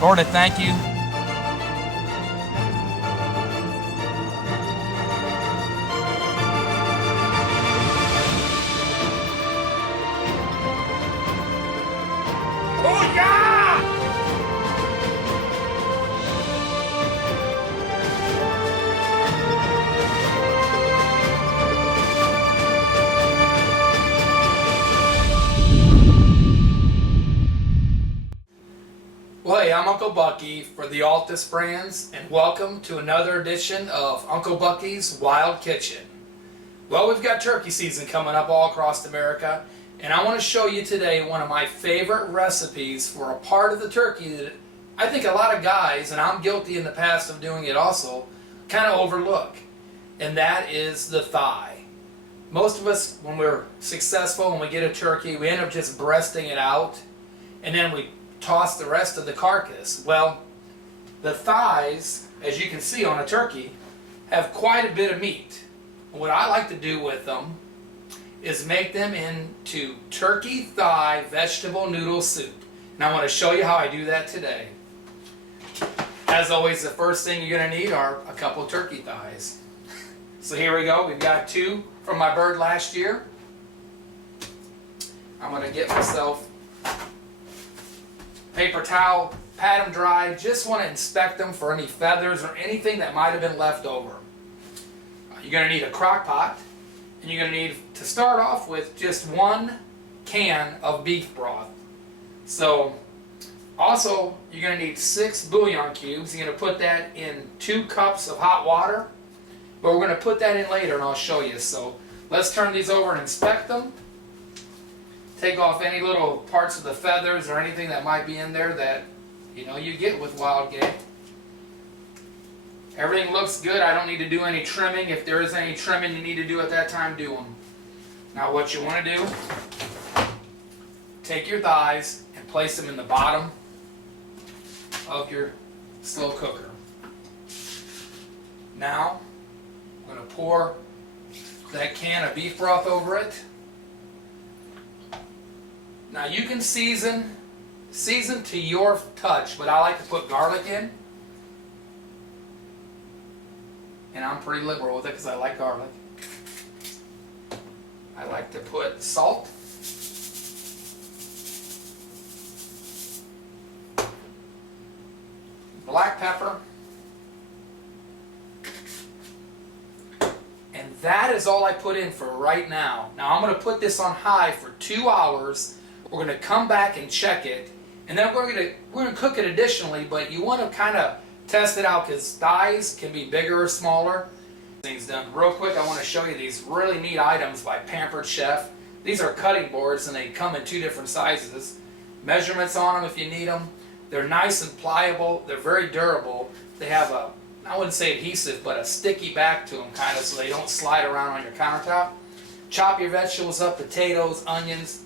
Lord, I thank you. Oh, yeah! Well, hey, I'm Uncle Bucky for the Altus Brands, and welcome to another edition of Uncle Bucky's Wild Kitchen. Well, we've got turkey season coming up all across America, and I want to show you today one of my favorite recipes for a part of the turkey that I think a lot of guys, and I'm guilty in the past of doing it also, kind of overlook, and that is the thigh. Most of us, when we're successful, when we get a turkey, we end up just breasting it out, and then we toss the rest of the carcass. Well, the thighs, as you can see on a turkey, have quite a bit of meat. What I like to do with them is make them into turkey thigh vegetable noodle soup. And I want to show you how I do that today. As always, the first thing you're going to need are a couple of turkey thighs. So here we go. We've got 2 from my bird last year. I'm going to get myself paper towel, pat them dry. Just want to inspect them for any feathers or anything that might have been left over. You're going to need a crock pot, and you're going to need to start off with just 1 can of beef broth. So also you're going to need 6 bouillon cubes. You're going to put that in 2 cups of hot water, but we're going to put that in later and I'll show you. So let's turn these over and inspect them. Take off any little parts of the feathers or anything that might be in there that you get with wild game. Everything looks good. I don't need to do any trimming. If there is any trimming you need to do at that time, do them. Now what you want to do, take your thighs and place them in the bottom of your slow cooker. Now I'm going to pour that can of beef broth over it. Now you can season to your touch, but I like to put garlic in. And I'm pretty liberal with it because I like garlic. I like to put salt. Black pepper. And that is all I put in for right now. Now I'm going to put this on high for 2 hours. We're going to come back and check it, and then we're going to cook it additionally, but you want to kind of test it out because thighs can be bigger or smaller. Things done real quick. I want to show you these really neat items by Pampered Chef. These are cutting boards, and they come in 2 different sizes. Measurements on them if you need them. They're nice and pliable. They're very durable. They have a, I wouldn't say adhesive, but a sticky back to them kind of, so they don't slide around on your countertop. Chop your vegetables up, potatoes, onions,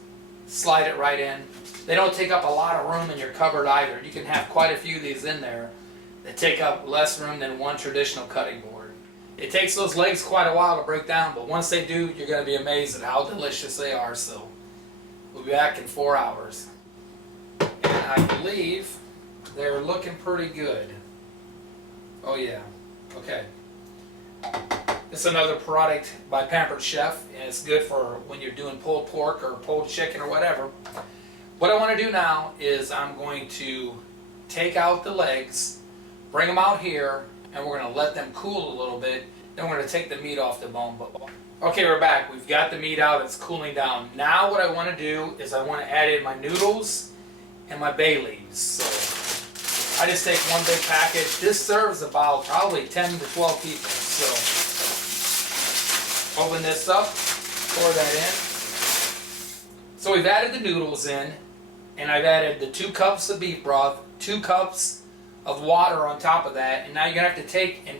slide it right in. They don't take up a lot of room in your cupboard either. You can have quite a few of these in there that take up less room than one traditional cutting board. It takes those legs quite a while to break down, but once they do, you're going to be amazed at how delicious they are. So we'll be back in 4 hours. And I believe they're looking pretty good. Oh yeah, okay. It's another product by Pampered Chef, and it's good for when you're doing pulled pork or pulled chicken or whatever. What I want to do now is I'm going to take out the legs, bring them out here, and we're going to let them cool a little bit. Then we're going to take the meat off the bone. Okay, we're back. We've got the meat out. It's cooling down. Now what I want to do is I want to add in my noodles and my bay leaves. So I just take 1 big package. This serves about probably 10 to 12 people. So open this up, pour that in. So we've added the noodles in, and I've added the 2 cups of beef broth, 2 cups of water on top of that, and now you're going to have to take and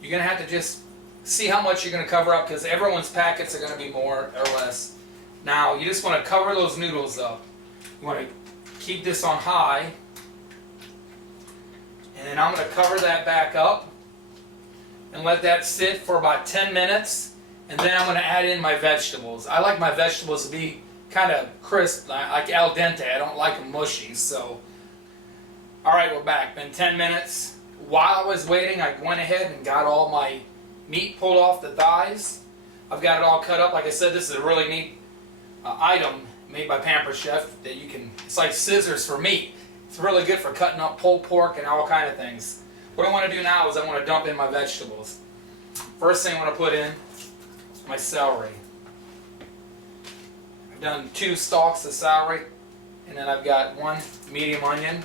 you're going to have to just see how much you're going to cover up because everyone's packets are going to be more or less. Now you just want to cover those noodles up. You want to keep this on high, and then I'm going to cover that back up and let that sit for about 10 minutes, and then I'm going to add in my vegetables. I like my vegetables to be kind of crisp, like al dente. I don't like them mushy, so Alright, we're back. Been 10 minutes. While I was waiting, I went ahead and got all my meat pulled off the thighs. I've got it all cut up. Like I said, this is a really neat item made by Pampered Chef that you can, it's like scissors for meat. It's really good for cutting up pulled pork and all kind of things. What I want to do now is I want to dump in my vegetables. First thing I want to put in is my celery. I've done 2 stalks of celery, and then I've got 1 medium onion.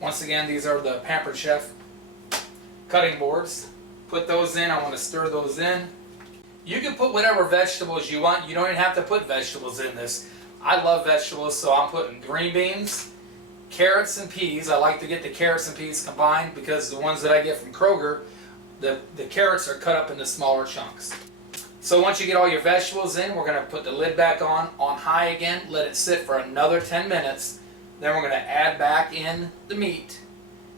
Once again, these are the Pampered Chef cutting boards. Put those in. I want to stir those in. You can put whatever vegetables you want. You don't even have to put vegetables in this. I love vegetables, so I'm putting green beans, carrots, and peas. I like to get the carrots and peas combined because the ones that I get from Kroger, the carrots are cut up into smaller chunks. So once you get all your vegetables in, we're going to put the lid back on high again, let it sit for another 10 minutes. Then we're going to add back in the meat,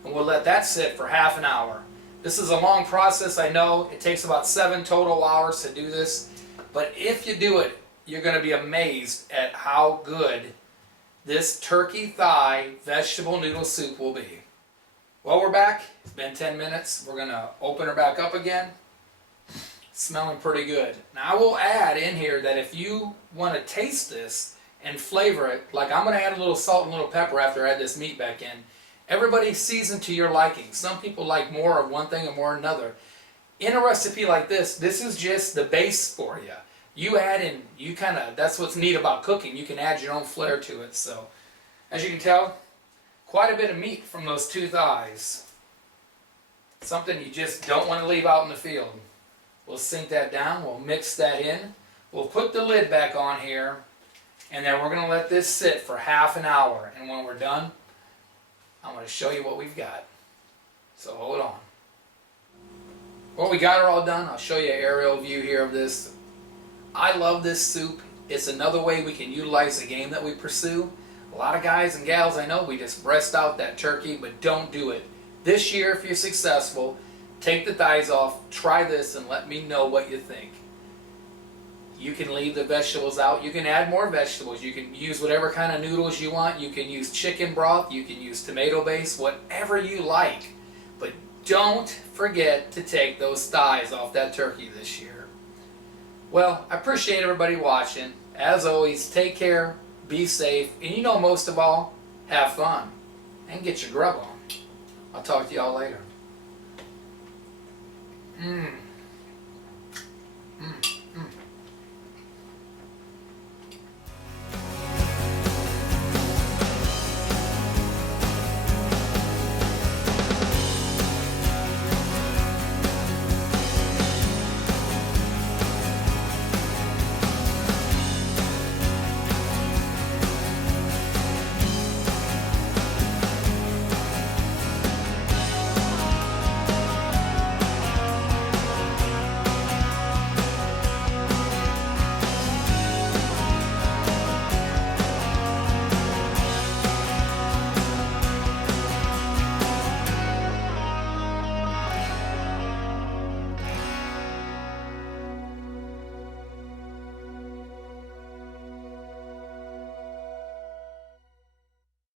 and we'll let that sit for half an hour. This is a long process, I know. It takes about 7 total hours to do this, but if you do it, you're going to be amazed at how good this turkey thigh vegetable noodle soup will be. Well, we're back. It's been 10 minutes. We're going to open her back up again. Smelling pretty good. Now I will add in here that if you want to taste this and flavor it, like I'm going to add a little salt and a little pepper after I add this meat back in. Everybody season to your liking. Some people like more of one thing and more another. In a recipe like this is just the base for you. You add in, that's what's neat about cooking. You can add your own flair to it. So, as you can tell, quite a bit of meat from those 2 thighs. Something you just don't want to leave out in the field. We'll sink that down. We'll mix that in. We'll put the lid back on here. And then we're going to let this sit for half an hour. And when we're done, I'm going to show you what we've got. So hold on. Well, we got her all done. I'll show you an aerial view here of this. I love this soup. It's another way we can utilize the game that we pursue. A lot of guys and gals I know, we just breast out that turkey, but don't do it. This year, if you're successful, take the thighs off, try this, and let me know what you think. You can leave the vegetables out. You can add more vegetables. You can use whatever kind of noodles you want. You can use chicken broth. You can use tomato base, whatever you like. But don't forget to take those thighs off that turkey this year. Well, I appreciate everybody watching. As always, take care, be safe, and you know most of all, have fun and get your grub on. I'll talk to y'all later.